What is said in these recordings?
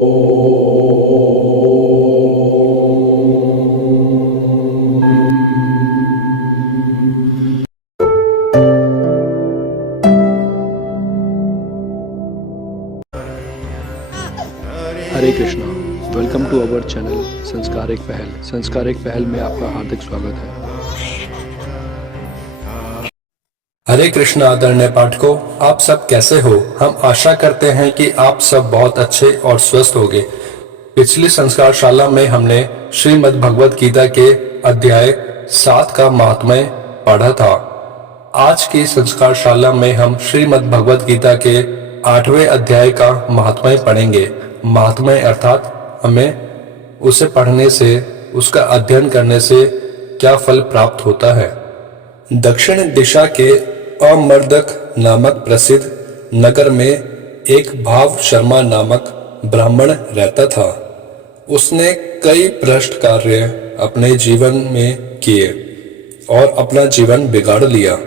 Hare Krishna. Welcome to our channel Sanskar Ek पहल। संस्कार एक पहल में आपका हार्दिक स्वागत है। हरे कृष्ण आदरणीय पाठकों, आप सब कैसे हो? हम आशा करते हैं कि आप सब बहुत अच्छे और स्वस्थ होंगे। पिछली संस्कारशाला में हमने श्रीमद् भगवत गीता के अध्याय 7 का महात्म्य पढ़ा था। आज की संस्कारशाला में हम श्रीमद् भगवत गीता के 8वें अध्याय का महात्म्य पढ़ेंगे। महात्म्य अर्थात हमें उसे पढ़ने से, उसका अध्ययन करने से क्या फल प्राप्त होता है। दक्षिण दिशा के अमर्दक नामक प्रसिद्ध नगर में एक भाव शर्मा नामक ब्राह्मण रहता था। उसने कई भ्रष्ट कार्य अपने जीवन में किए और अपना जीवन बिगाड़ लिया।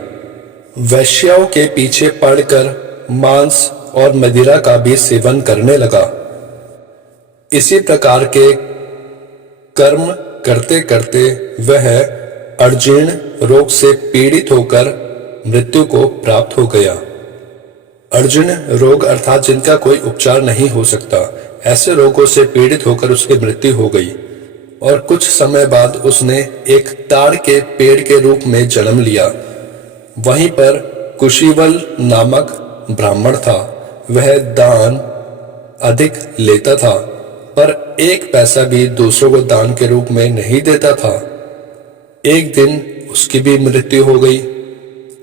वैश्याओं के पीछे पड़कर मांस और मदिरा का भी सेवन करने लगा। इसी प्रकार के कर्म करते करते वह अर्जीर्ण रोग से पीड़ित होकर मृत्यु को प्राप्त हो गया। अर्जीर्ण रोग अर्थात जिनका कोई उपचार नहीं हो सकता, ऐसे रोगों से पीड़ित होकर उसकी मृत्यु हो गई। और कुछ समय बाद उसने एक ताड़ के पेड़ के रूप में जन्म लिया। वहीं पर कुशीवल नामक ब्राह्मण था। वह दान अधिक लेता था, पर एक पैसा भी दूसरों को दान के रूप में नहीं देता था। एक दिन उसकी भी मृत्यु हो गई।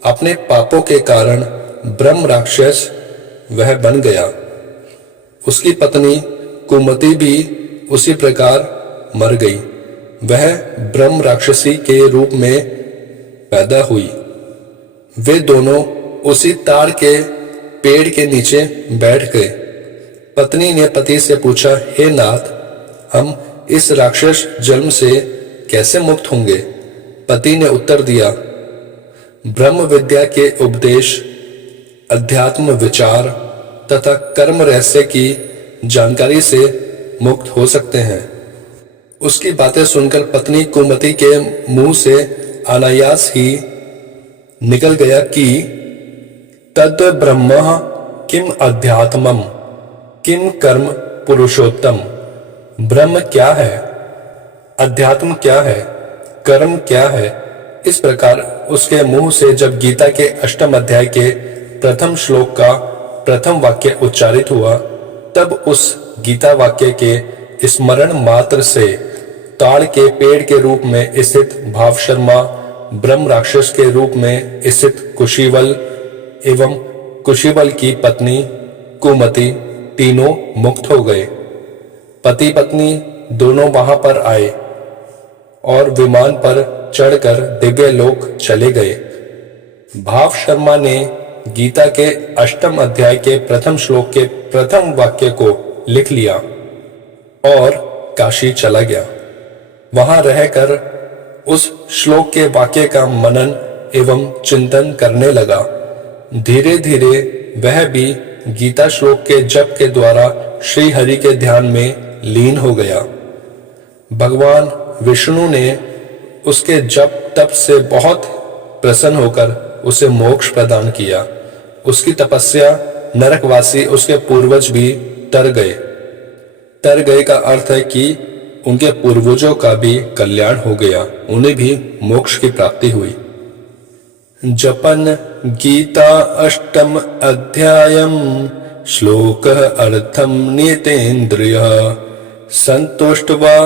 अपने पापों के कारण ब्रह्म राक्षस वह बन गया। उसकी पत्नी कुमति भी उसी प्रकार मर गई। वह ब्रह्म राक्षसी के रूप में पैदा हुई। वे दोनों उसी ताड़ के पेड़ के नीचे बैठ गए। पत्नी ने पति से पूछा, हे नाथ, हम इस राक्षस जन्म से कैसे मुक्त होंगे? पति ने उत्तर दिया, ब्रह्म विद्या के उपदेश, अध्यात्म विचार तथा कर्म रहस्य की जानकारी से मुक्त हो सकते हैं। उसकी बातें सुनकर पत्नी कुमति के मुंह से अनायास ही निकल गया कि तद ब्रह्म किम अध्यात्मम किम कर्म पुरुषोत्तम। ब्रह्म क्या है, अध्यात्म क्या है, कर्म क्या है? इस प्रकार उसके मुंह से जब गीता के 8वें अध्याय के प्रथम श्लोक का प्रथम वाक्य उच्चारित हुआ, तब उस गीता वाक्य के स्मरण मात्र से ताड़ के पेड़ के रूप में स्थित भाव शर्मा, ब्रह्म राक्षस के रूप में स्थित कुशीवल एवं कुशीवल की पत्नी कुमति तीनों मुक्त हो गए। पति पत्नी दोनों वहां पर आए और विमान पर चढ़कर दिव्य लोक चले गए। भाव शर्मा ने गीता के 8वें अध्याय के प्रथम श्लोक के प्रथम वाक्य को लिख लिया और काशी चला गया। वहां रहकर उस श्लोक के वाक्य का मनन एवं चिंतन करने लगा। धीरे धीरे वह भी गीता श्लोक के जप के द्वारा श्री हरि के ध्यान में लीन हो गया। भगवान विष्णु ने उसके जप तप से बहुत प्रसन्न होकर उसे मोक्ष प्रदान किया। उसकी तपस्या नरकवासी उसके पूर्वज भी तर गए। तर गए का अर्थ है कि उनके पूर्वजों का भी कल्याण हो गया, उन्हें भी मोक्ष की प्राप्ति हुई। जपन गीता 8म् अध्यायम श्लोक अर्थम नितेन्द्रिय संतुष्टवा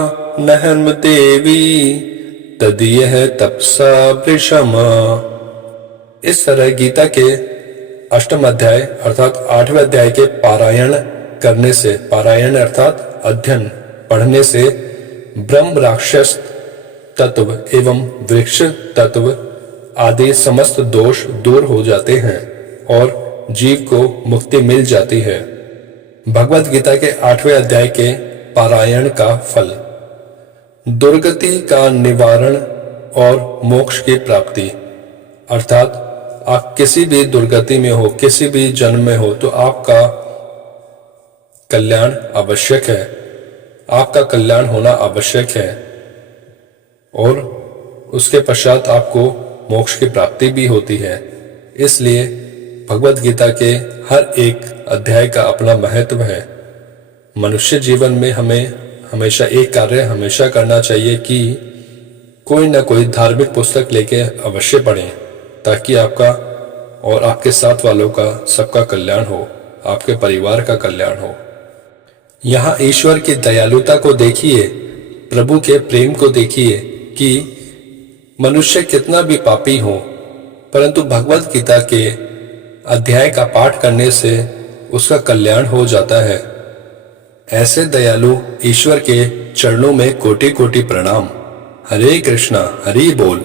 नहम देवी तदीयः तपसा वृषम। इस तरह गीता के 8वें अध्याय अर्थात 8वें अध्याय के पारायण करने से, पारायण अर्थात अध्ययन पढ़ने से ब्रह्म राक्षस तत्व एवं वृक्ष तत्व आदि समस्त दोष दूर हो जाते हैं और जीव को मुक्ति मिल जाती है। भगवत गीता के 8वें अध्याय के पारायण का फल, दुर्गति का निवारण और मोक्ष की प्राप्ति। अर्थात आप किसी भी दुर्गति में हो, किसी भी जन्म में हो, तो आपका कल्याण आवश्यक है, आपका कल्याण होना आवश्यक है और उसके पश्चात आपको मोक्ष की प्राप्ति भी होती है। इसलिए भगवत गीता के हर एक अध्याय का अपना महत्व है। मनुष्य जीवन में हमें हमेशा एक कार्य हमेशा करना चाहिए कि कोई ना कोई धार्मिक पुस्तक लेके अवश्य पढ़ें, ताकि आपका और आपके साथ वालों का सबका कल्याण हो, आपके परिवार का कल्याण हो। यहाँ ईश्वर की दयालुता को देखिए, प्रभु के प्रेम को देखिए कि मनुष्य कितना भी पापी हो, परंतु भगवत गीता के अध्याय का पाठ करने से उसका कल्याण हो जाता है। ऐसे दयालु ईश्वर के चरणों में कोटि कोटि प्रणाम। हरे कृष्णा, हरि बोल।